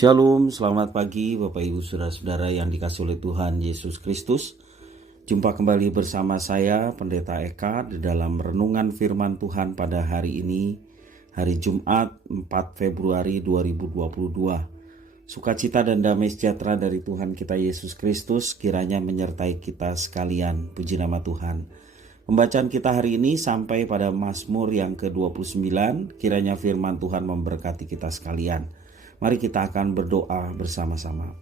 Shalom, selamat pagi Bapak Ibu Saudara-saudara yang dikasihi oleh Tuhan Yesus Kristus. Jumpa kembali bersama saya Pendeta Eka di dalam renungan firman Tuhan pada hari ini, hari Jumat 4 Februari 2022. Sukacita dan damai sejahtera dari Tuhan kita Yesus Kristus kiranya menyertai kita sekalian. Puji nama Tuhan. Pembacaan kita hari ini sampai pada Mazmur yang ke-29, kiranya firman Tuhan memberkati kita sekalian. Mari kita akan berdoa bersama-sama.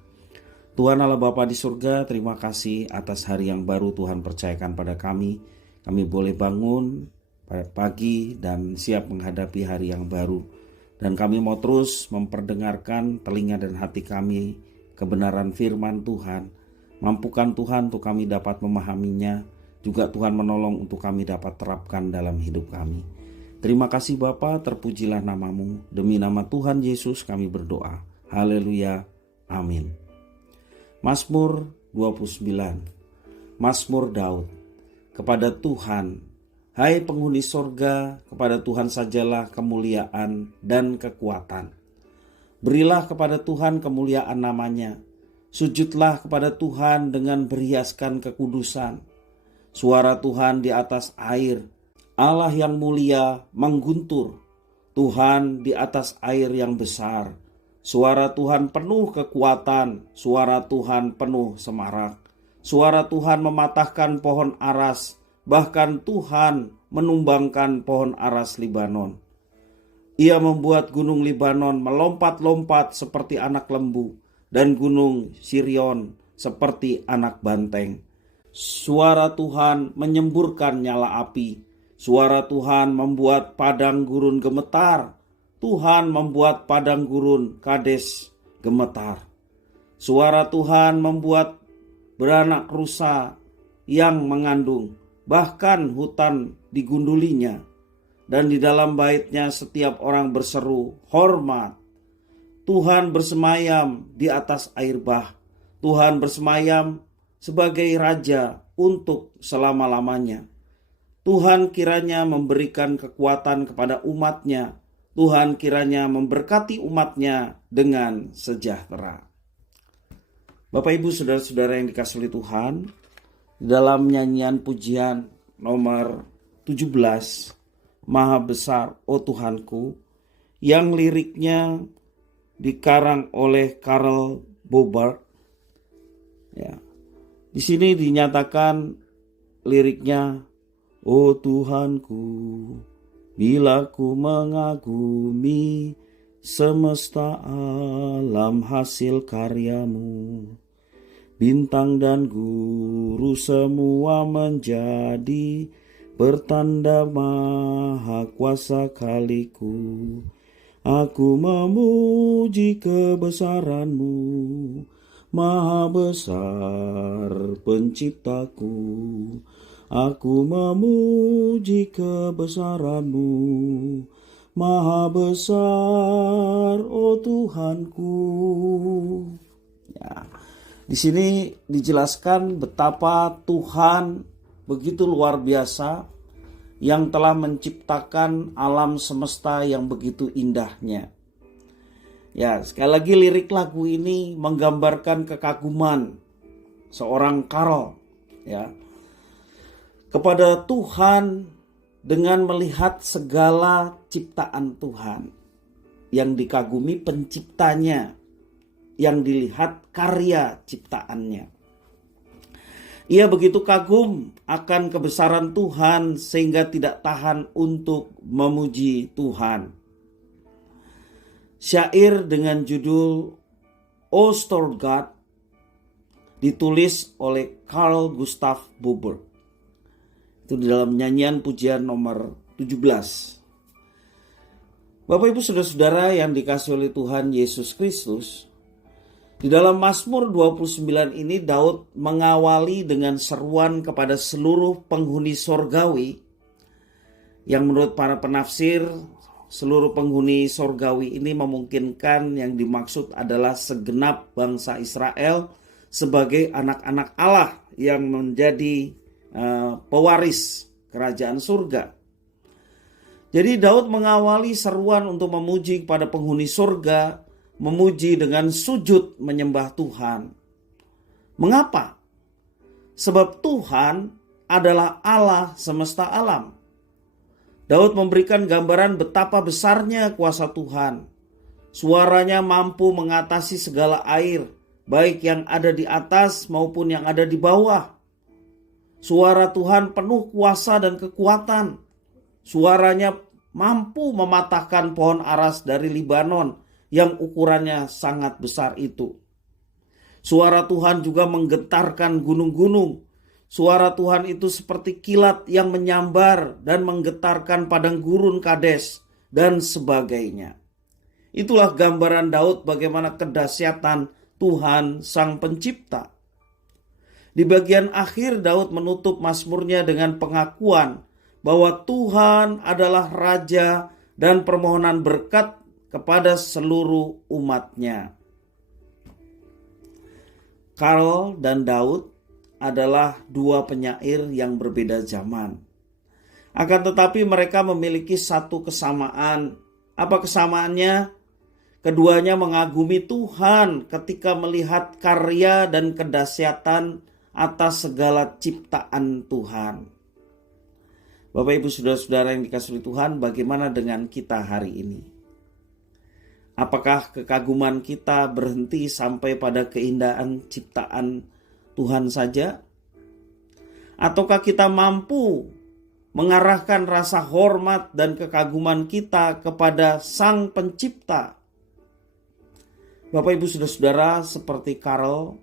Tuhan Allah Bapa di surga, terima kasih atas hari yang baru Tuhan percayakan pada kami. Kami boleh bangun pada pagi dan siap menghadapi hari yang baru. Dan kami mau terus memperdengarkan telinga dan hati kami kebenaran firman Tuhan. Mampukan Tuhan untuk kami dapat memahaminya. Juga Tuhan menolong untuk kami dapat terapkan dalam hidup kami. Terima kasih Bapa, terpujilah namamu. Demi nama Tuhan Yesus kami berdoa. Haleluya. Amin. Mazmur 29. Mazmur Daud. Kepada Tuhan, hai penghuni sorga, kepada Tuhan sajalah kemuliaan dan kekuatan. Berilah kepada Tuhan kemuliaan namanya. Sujudlah kepada Tuhan dengan berhiaskan kekudusan. Suara Tuhan di atas air. Allah yang mulia mengguntur, Tuhan di atas air yang besar. Suara Tuhan penuh kekuatan, suara Tuhan penuh semarak. Suara Tuhan mematahkan pohon aras, bahkan Tuhan menumbangkan pohon aras Libanon. Ia membuat gunung Libanon melompat-lompat seperti anak lembu, dan gunung Sirion seperti anak banteng. Suara Tuhan menyemburkan nyala api. Suara Tuhan membuat padang gurun gemetar. Tuhan membuat padang gurun Kades gemetar. Suara Tuhan membuat beranak rusa yang mengandung. Bahkan hutan digundulinya. Dan di dalam baitnya setiap orang berseru, hormat. Tuhan bersemayam di atas air bah. Tuhan bersemayam sebagai raja untuk selama-lamanya. Tuhan kiranya memberikan kekuatan kepada umatnya. Tuhan kiranya memberkati umatnya dengan sejahtera. Bapak Ibu Saudara-saudara yang dikasihi oleh Tuhan, dalam nyanyian pujian nomor 17, Maha Besar O Tuhanku, yang liriknya dikarang oleh Karl Bobart. Ya. Di sini dinyatakan liriknya, O Tuhanku, bila ku mengagumi semesta alam hasil karyamu, bintang dan guru semua menjadi pertanda maha kuasa Kaliku. Aku memuji kebesaranmu, maha besar penciptaku. Aku memuji kebesaranmu, maha besar, oh Tuhanku. Ya, di sini dijelaskan betapa Tuhan begitu luar biasa yang telah menciptakan alam semesta yang begitu indahnya. Ya, sekali lagi lirik lagu ini menggambarkan kekaguman seorang Karl, ya, kepada Tuhan dengan melihat segala ciptaan Tuhan. Yang dikagumi penciptanya, yang dilihat karya ciptaannya. Ia begitu kagum akan kebesaran Tuhan sehingga tidak tahan untuk memuji Tuhan. Syair dengan judul O Store God ditulis oleh Carl Gustav Bobart. Itu di dalam nyanyian pujian nomor 17. Bapak Ibu Saudara-saudara yang dikasihi oleh Tuhan Yesus Kristus, di dalam Mazmur 29 ini Daud mengawali dengan seruan kepada seluruh penghuni sorgawi, yang menurut para penafsir seluruh penghuni sorgawi ini memungkinkan yang dimaksud adalah segenap bangsa Israel sebagai anak-anak Allah yang menjadi pewaris kerajaan surga. Jadi Daud mengawali seruan untuk memuji kepada penghuni surga memuji dengan sujud menyembah Tuhan. Mengapa? Sebab Tuhan adalah Allah semesta alam. Daud memberikan gambaran betapa besarnya kuasa Tuhan. Suaranya mampu mengatasi segala air, baik yang ada di atas maupun yang ada di bawah. Suara Tuhan penuh kuasa dan kekuatan. Suaranya mampu mematahkan pohon aras dari Libanon yang ukurannya sangat besar itu. Suara Tuhan juga menggetarkan gunung-gunung. Suara Tuhan itu seperti kilat yang menyambar dan menggetarkan padang gurun Kades dan sebagainya. Itulah gambaran Daud bagaimana kedahsyatan Tuhan Sang Pencipta. Di bagian akhir Daud menutup mazmurnya dengan pengakuan bahwa Tuhan adalah Raja dan permohonan berkat kepada seluruh umatnya. Karl dan Daud adalah dua penyair yang berbeda zaman. Akan tetapi mereka memiliki satu kesamaan. Apa kesamaannya? Keduanya mengagumi Tuhan ketika melihat karya dan kedahsyatan atas segala ciptaan Tuhan. Bapak Ibu saudara-saudara yang dikasihi Tuhan, bagaimana dengan kita hari ini? Apakah kekaguman kita berhenti sampai pada keindahan ciptaan Tuhan saja? Ataukah kita mampu mengarahkan rasa hormat dan kekaguman kita kepada Sang Pencipta? Bapak Ibu saudara-saudara, seperti Karl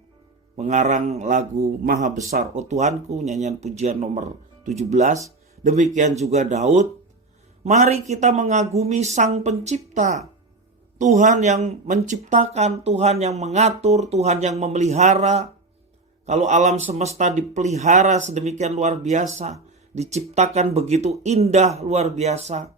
mengarang lagu Maha Besar O Tuhanku, nyanyian pujian nomor 17, demikian juga Daud. Mari kita mengagumi Sang Pencipta, Tuhan yang menciptakan, Tuhan yang mengatur, Tuhan yang memelihara. Kalau alam semesta dipelihara sedemikian luar biasa, diciptakan begitu indah luar biasa,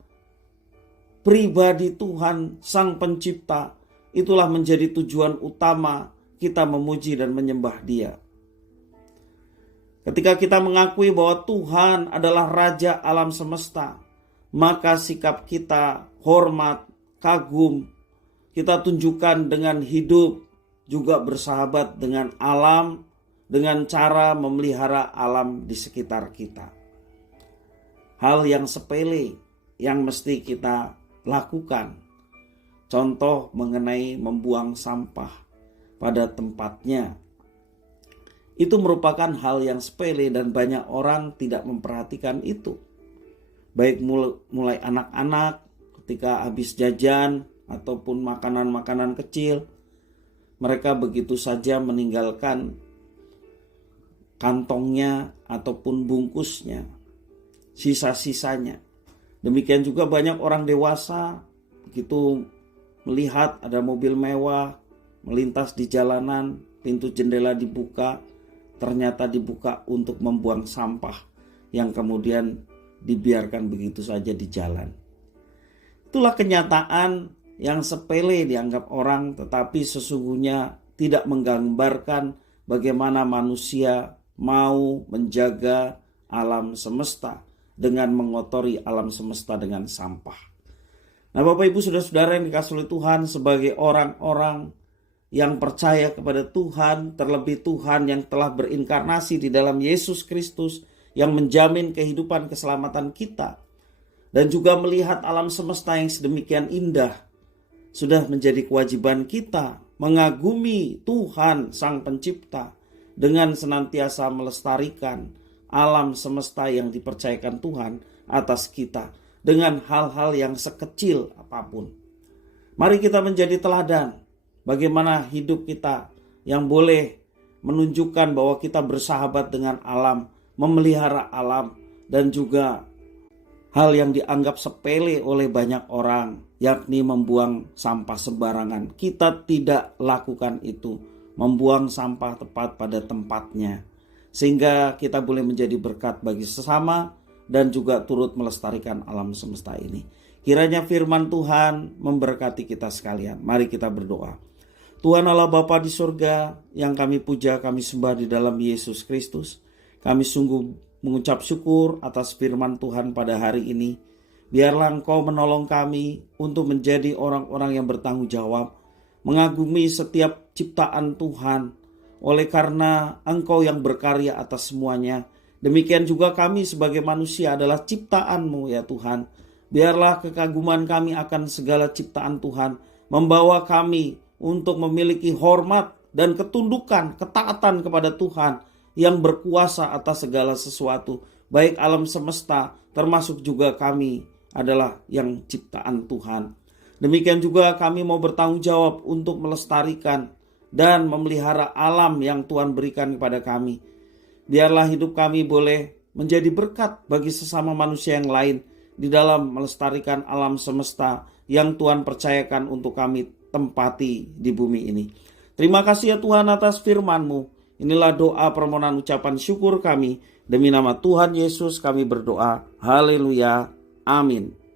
pribadi Tuhan Sang Pencipta, itulah menjadi tujuan utama kita memuji dan menyembah Dia. Ketika kita mengakui bahwa Tuhan adalah Raja alam semesta, maka sikap kita hormat, kagum, kita tunjukkan dengan hidup, juga bersahabat dengan alam, dengan cara memelihara alam di sekitar kita. Hal yang sepele yang mesti kita lakukan. Contoh mengenai membuang sampah pada tempatnya. Itu merupakan hal yang sepele dan banyak orang tidak memperhatikan itu. Baik mulai anak-anak ketika habis jajan ataupun makanan-makanan kecil, mereka begitu saja meninggalkan kantongnya ataupun bungkusnya, sisa-sisanya. Demikian juga banyak orang dewasa begitu melihat ada mobil mewah melintas di jalanan, pintu jendela dibuka, ternyata dibuka untuk membuang sampah yang kemudian dibiarkan begitu saja di jalan. Itulah kenyataan yang sepele dianggap orang, tetapi sesungguhnya tidak menggambarkan bagaimana manusia mau menjaga alam semesta dengan mengotori alam semesta dengan sampah. Nah, Bapak Ibu saudara-saudara yang dikasihi oleh Tuhan, sebagai orang-orang yang percaya kepada Tuhan, terlebih Tuhan yang telah berinkarnasi di dalam Yesus Kristus yang menjamin kehidupan keselamatan kita, dan juga melihat alam semesta yang sedemikian indah, sudah menjadi kewajiban kita mengagumi Tuhan Sang Pencipta dengan senantiasa melestarikan alam semesta yang dipercayakan Tuhan atas kita dengan hal-hal yang sekecil apapun. Mari kita menjadi teladan bagaimana hidup kita yang boleh menunjukkan bahwa kita bersahabat dengan alam, memelihara alam, dan juga hal yang dianggap sepele oleh banyak orang, yakni membuang sampah sembarangan. Kita tidak lakukan itu, membuang sampah tepat pada tempatnya, sehingga kita boleh menjadi berkat bagi sesama dan juga turut melestarikan alam semesta ini. Kiranya firman Tuhan memberkati kita sekalian. Mari kita berdoa. Tuhan Allah Bapa di surga, yang kami puja, kami sembah di dalam Yesus Kristus, kami sungguh mengucap syukur atas firman Tuhan pada hari ini. Biarlah Engkau menolong kami untuk menjadi orang-orang yang bertanggung jawab, mengagumi setiap ciptaan Tuhan. Oleh karena Engkau yang berkarya atas semuanya, demikian juga kami sebagai manusia adalah ciptaan-Mu ya Tuhan. Biarlah kekaguman kami akan segala ciptaan Tuhan membawa kami untuk memiliki hormat dan ketundukan, ketaatan kepada Tuhan yang berkuasa atas segala sesuatu, baik alam semesta, termasuk juga kami adalah yang ciptaan Tuhan. Demikian juga kami mau bertanggung jawab untuk melestarikan dan memelihara alam yang Tuhan berikan kepada kami. Biarlah hidup kami boleh menjadi berkat bagi sesama manusia yang lain di dalam melestarikan alam semesta yang Tuhan percayakan untuk kami tempati di bumi ini. Terima kasih ya Tuhan atas firman-Mu. Inilah doa permohonan ucapan syukur kami. Demi nama Tuhan Yesus kami berdoa. Haleluya. Amin.